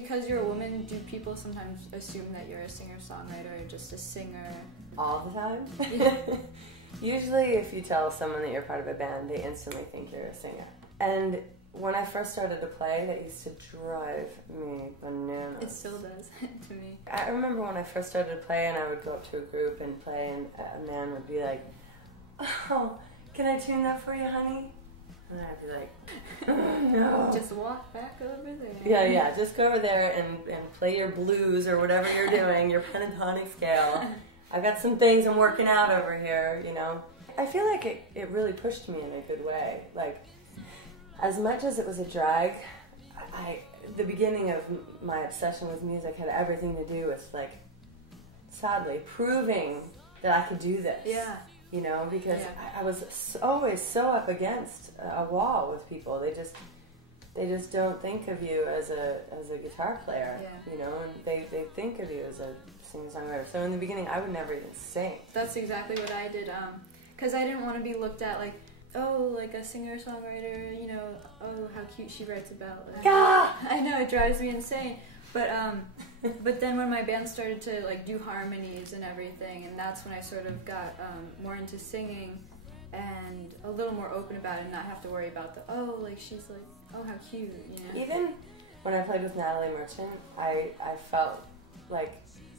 because you're a woman, do people sometimes assume that you're a singer-songwriter or just a singer? All the time. Yeah. Usually if you tell someone that you're part of a band, they instantly think you're a singer. And when I first started to play, that used to drive me bananas. It still does to me. I remember when I first started to play and I would go up to a group and play and a man would be like, "Oh, can I tune that for you, honey?" And I'd be like, "No." Just walk back over there. Yeah, just go over there and play your blues or whatever you're doing, your pentatonic scale. I've got some things I'm working out over here, you know. I feel like it really pushed me in a good way. Like, as much as it was a drag, the beginning of my obsession with music had everything to do with, like, sadly, proving that I could do this. Yeah. You know, because I was always so up against a wall with people. They just don't think of you as a guitar player, you know, and they think of you as a singer-songwriter. So in the beginning, I would never even sing. That's exactly what I did, because I didn't want to be looked at like, oh, like a singer-songwriter, you know, oh, how cute she writes about. I know, it drives me insane. But then when my band started to like do harmonies and everything, and that's when I sort of got more into singing and a little more open about it and not have to worry about the, oh, like she's like, oh, how cute, you know. Even when I played with Natalie Merchant, I felt like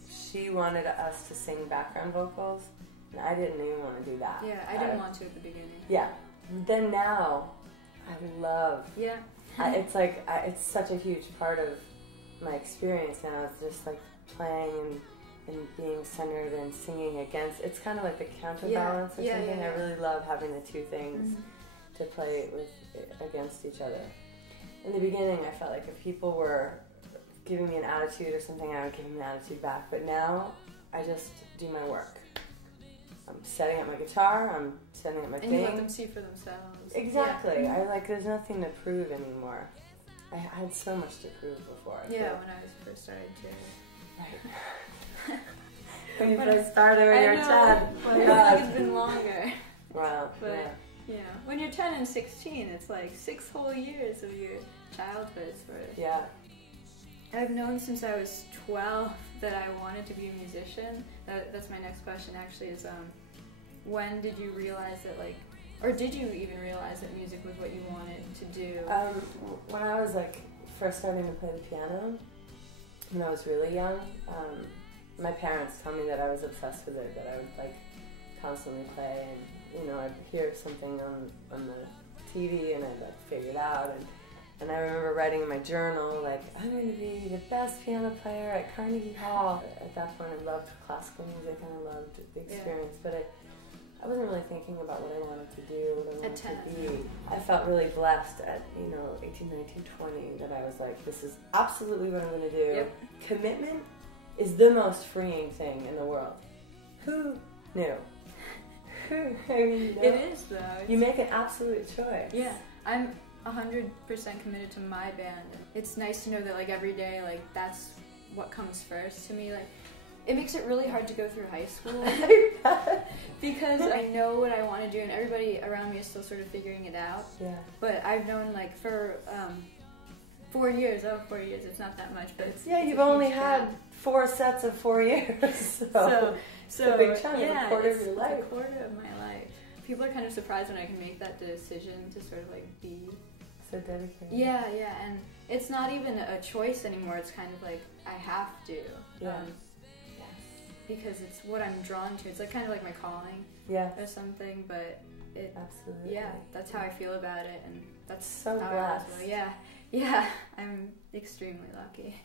she wanted us to sing background vocals, and I didn't even want to do that. Yeah, I didn't want to at the beginning. Yeah. Then now, I love. Yeah. It's like, it's such a huge part of my experience now. It's just like playing and being centered and singing against. It's kind of like the counterbalance or something. I really love having the two things to play with against each other. In the beginning, I felt like if people were giving me an attitude or something, I would give them an attitude back. But now, I just do my work. I'm setting up my guitar, I'm setting up my thing. And you let them see for themselves. Exactly. Yeah. There's nothing to prove anymore. I had so much to prove before. When I first started to. Right. When you first started when you were 10. Well, I feel like it's been longer. Wow. But, you know, when you're 10 and 16, it's like 6 whole years of your childhood, sort of. Yeah. I've known since I was 12 that I wanted to be a musician. That's my next question, actually, is when did you realize that, like, or did you even realize that music was what you wanted to do? When I was, like, first starting to play the piano, when I was really young, my parents told me that I was obsessed with it, that I would, like, constantly play, and, you know, I'd hear something on the TV, and I'd, like, figure it out, and I remember writing in my journal, like, I'm going to be the best piano player at Carnegie Hall. At that point, I loved classical music, and I loved the experience, but I wasn't really thinking about what I wanted to do, what I wanted to be. I felt really blessed at, 18, 19, 20, that I was like, this is absolutely what I'm going to do. Yep. Commitment is the most freeing thing in the world. Who knew? It is, though. You make an absolute choice. Yeah. I'm 100% committed to my band. It's nice to know that, like, every day, like, that's what comes first to me. Like, it makes it really hard to go through high school because I know what I want to do, and everybody around me is still sort of figuring it out. Yeah. But I've known, like, for 4 years. Oh, 4 years. It's not that much, but it's you've only had 4 sets of 4 years. So it's a big chunk. Yeah, a quarter of your life. It's a quarter of my life. People are kind of surprised when I can make that decision to sort of, like, be so dedicated. Yeah, and it's not even a choice anymore. It's kind of like I have to. Yeah. Because it's what I'm drawn to. It's like kind of like my calling. Or something, but it. Absolutely. Yeah, that's how I feel about it, and that's so how blessed. Yeah, I'm extremely lucky.